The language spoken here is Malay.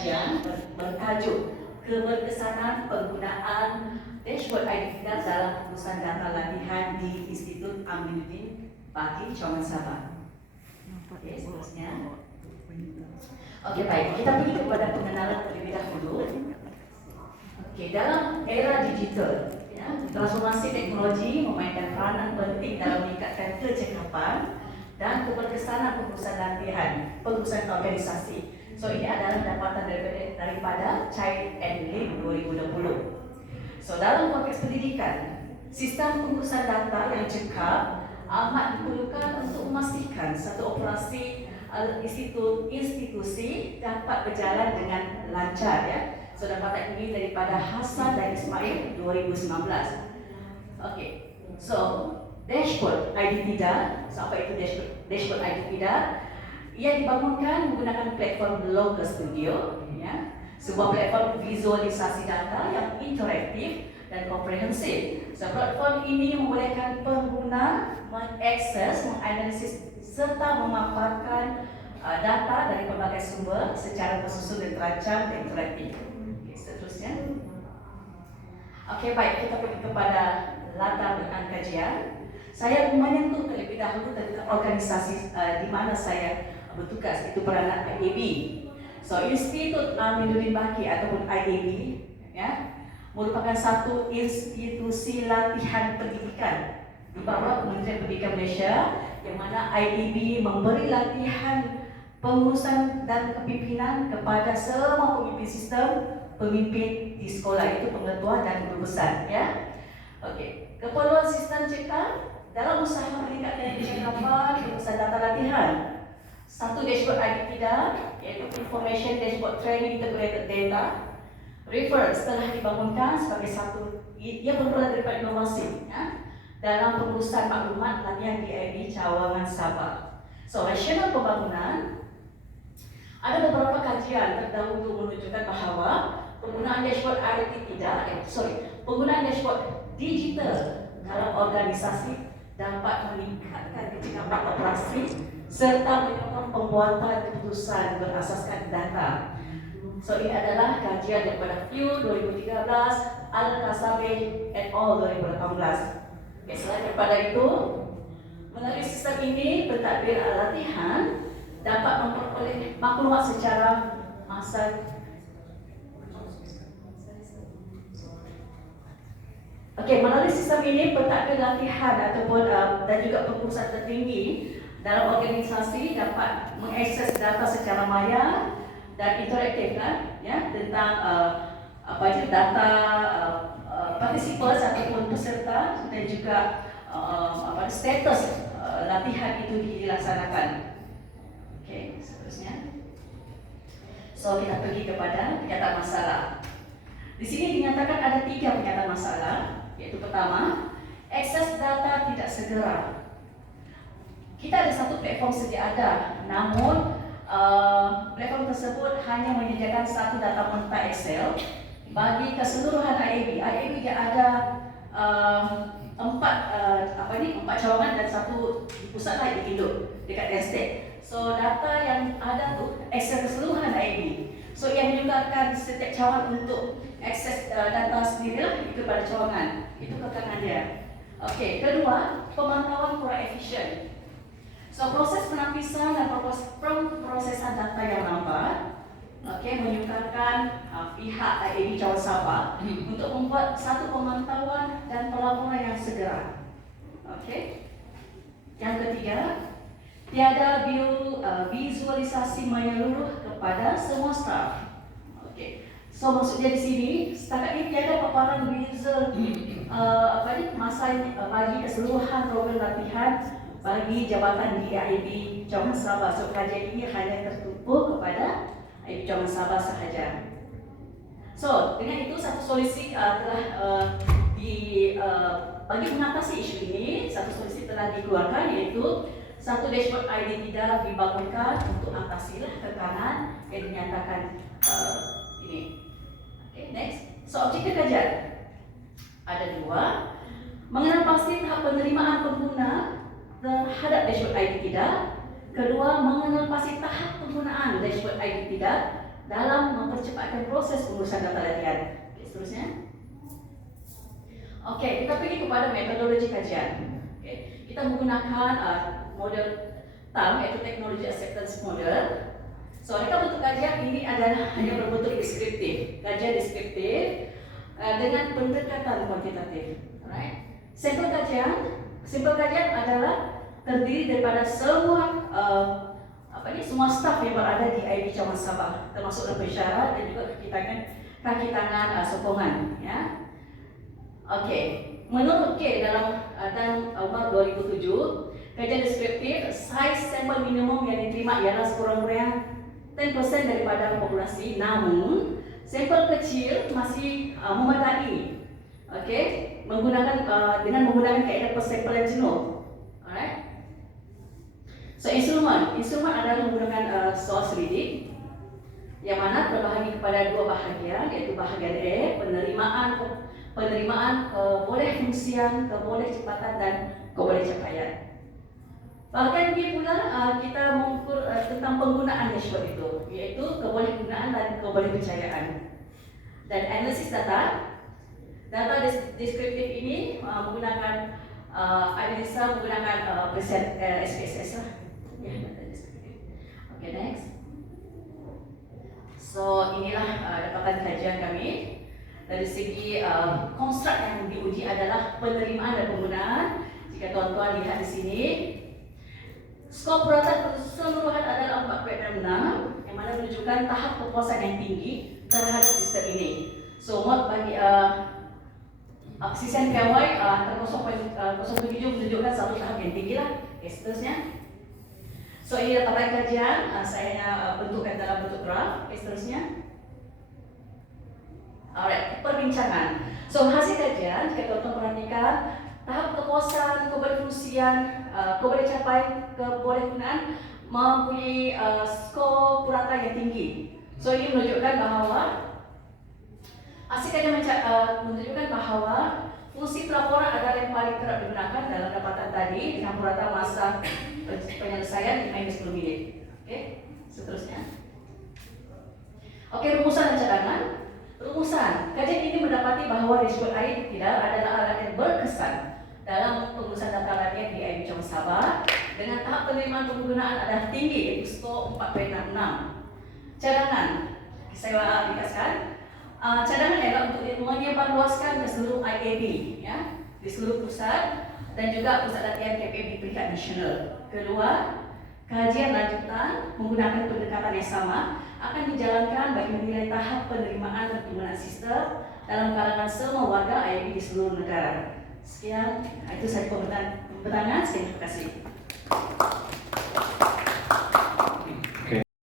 kajian bertajuk keberkesanan penggunaan dashboard ID Tidak dalam pengurusan data latihan di Institut Aminuddin Baki, Cawangan Sabah. Okey, seterusnya. Okey, baik. Kita pergi kepada pengenalan terlebih dahulu. Okey, dalam era digital, transformasi teknologi memainkan peranan penting dalam meningkatkan kecekapan dan keberkesanan pengurusan latihan, pengurusan organisasi. So ini adalah dapatan daripada Child and Lim 2020. So dalam konteks pendidikan, sistem pengurusan data yang cekap amat diperlukan untuk memastikan satu operasi institusi dapat berjalan dengan lancar, ya. So dapatan ini daripada Hasan dan Ismail 2019. Okey. So dashboard ID Tidak, so apa itu dashboard ID Tidak? Ia dibangunkan menggunakan platform Local Studio, ya. Sebuah platform visualisasi data yang interaktif dan komprehensif. So platform ini membolehkan pengguna mengakses, menganalisis serta memaparkan data dari pelbagai sumber secara tersusun dan terancang dan interaktif. Okay, seterusnya. Okey, baik, kita pergi kepada latar belakang kajian. Saya menyentuh terlebih dahulu tentang organisasi di mana saya bertugas, itu peranan IAB. So Institut Aminuddin Baki ataupun IAB, ya, merupakan satu institusi latihan pendidikan di bawah Kementerian Pendidikan Malaysia, yang mana IAB memberi latihan pengurusan dan kepimpinan kepada semua pemimpin sistem, pemimpin di sekolah, itu pengetua dan guru besar, ya. Okey, keperluan sistem cekap dalam usaha meningkatkan kecekapan pengurusan data latihan. Satu dashboard ID Tidak, iaitu Information Dashboard Training Integrated Data, reference telah dibangunkan sebagai satu, ia bermula daripada inovasi, ya, dalam pengurusan maklumat latihan DIB Cawangan Sabah. So rasional pembangunan, ada beberapa kajian terdahulu menunjukkan bahawa penggunaan dashboard ID Tidak, penggunaan dashboard digital dalam organisasi dapat meningkatkan kecekapan operasi serta menyokong pembuatan keputusan berasaskan data. So ini adalah kajian daripada FIU 2013, Al-Kasabe et al. 2018. Okay, selain daripada itu, melalui sistem ini pentadbir latihan dapat memperoleh maklumat secara masa. Okey, melalui sistem ini pentadbir latihan ataupun dan juga pengurusan tertinggi dalam organisasi dapat mengakses data secara maya dan interaktif, kan, ya, tentang data participants ataupun peserta dan juga status latihan itu dilaksanakan. Okey, seterusnya. So kita pergi kepada pernyataan masalah. Di sini dinyatakan ada 3 pernyataan masalah, iaitu pertama, akses data tidak segera. Kita ada satu platform sedia ada, namun platform tersebut hanya menyediakan satu data mentah Excel bagi keseluruhan IAB. IAB dia ada 4 cawangan dan satu pusat lain di Induk dekat Estate. So data yang ada tu Excel keseluruhan IAB. So yang menyukarkan setiap cawangan untuk akses data sendiri kepada cawangan. Itu kekangan dia. Okey, kedua, pemantauan kurang efisien. So proses penapisan dan pemrosesan data yang lambat, menyukarkan pihak IAB Cawangan Sabah untuk membuat satu pemantauan dan pelaporan yang segera. Okey. Yang ketiga, tiada visualisasi menyeluruh kepada semua staf. Okey. So maksudnya di sini setakat ini tiada paparan visual masa bagi keseluruhan program latihan bagi jabatan di IAB Cawangan Sabah. So kajian ini hanya tertumpu kepada IAB Cawangan Sabah sahaja. So dengan itu satu solusi bagi mengatasi isu ini, satu solusi telah dikeluarkan, iaitu satu dashboard ID Tidak dibangunkan untuk atasilah tekanan yang dinyatakan ini. Okay, next. So objektif kajian ada 2. Mengenal pasti tahap penerimaan pengguna terhadap dashboard ID Tidak. Kedua, mengenal pasti tahap penggunaan dashboard ID Tidak dalam mempercepatkan proses pengurusan data latihan. Okay, seterusnya. Okey, kita pergi kepada metodologi kajian. Okay, kita menggunakan model TAM, iaitu Technology Acceptance Model. So, adakah bentuk kajian ini adalah hanya berbentuk deskriptif, kajian deskriptif dengan pendekatan kuantitatif. Alright. Sampel kajian adalah terdiri daripada semua semua staf yang berada di IB Cawangan Sabah, termasuk pensyarah dan juga kaki tangan sokongan. Ya. Okey, menurut K dalam tahun 2007, kajian deskriptif, size sampel minimum yang diterima ialah sekurang-kurangnya 10% daripada populasi, namun sampel kecil masih memadai. Okey, dengan menggunakan kaedah persampelan jenuh. Alright. So instrumen adalah menggunakan source reading yang mana terbahagi kepada dua bahagian, iaitu bahagian A, penerimaan keboleh fungsian, keboleh cepatan dan keboleh capaian. Bahkan B pula kita mengukur tentang penggunaan dashboard itu, iaitu keboleh gunaan dan keboleh percayaan. Dan analisis data deskriptif ini menggunakan analisa menggunakan SPSS lah. Ya, data deskriptif. Okay, next. So inilah dapatan kajian kami. Dari segi konstruk yang diuji adalah penerimaan dan penggunaan. Jika tuan-tuan lihat di sini, skor purata keseluruhan adalah 4.6, yang mana menunjukkan tahap kepuasan yang tinggi terhadap sistem ini. So, bagi sistem KY 0.07 menunjukkan satu tahap yang tinggi lah. Okay, seterusnya. So, ini dapatan kajian, saya bentukkan dalam bentuk graf. Okay, seterusnya. Alright, perbincangan. So, hasil kajian, jika tuan-tuan perhatikan, tahap kepuasan, keberfungsian, keboleh capai, keboleh gunaan mempunyai skor purata yang tinggi. So, ini menunjukkan bahawa hasil kajian menunjukkan bahawa fungsi pelaporan adalah yang paling kerap digunakan dalam dapatan tadi dengan purata masa penyelesaian -10 minit. Okey, seterusnya. Okey, rumusan dan cadangan. Rumusan, kajian ini mendapati bahawa dashboard IB adalah alat yang berkesan dalam pengurusan data latihan di IB Cawangan Sabah dengan tahap penerimaan penggunaan adalah tinggi, iaitu skor 4.6. Cadangan, saya ringkaskan. Cadangan adalah untuk menyebarluaskan ke seluruh IAB, ya, di seluruh pusat dan juga pusat latihan KPM di peringkat nasional. Kedua, kajian lanjutan menggunakan pendekatan yang sama akan dijalankan bagi menilai tahap penerimaan dan penggunaan sistem dalam kalangan semua warga IAB di seluruh negara. Sekian, itu saya pembentangan. Terima kasih.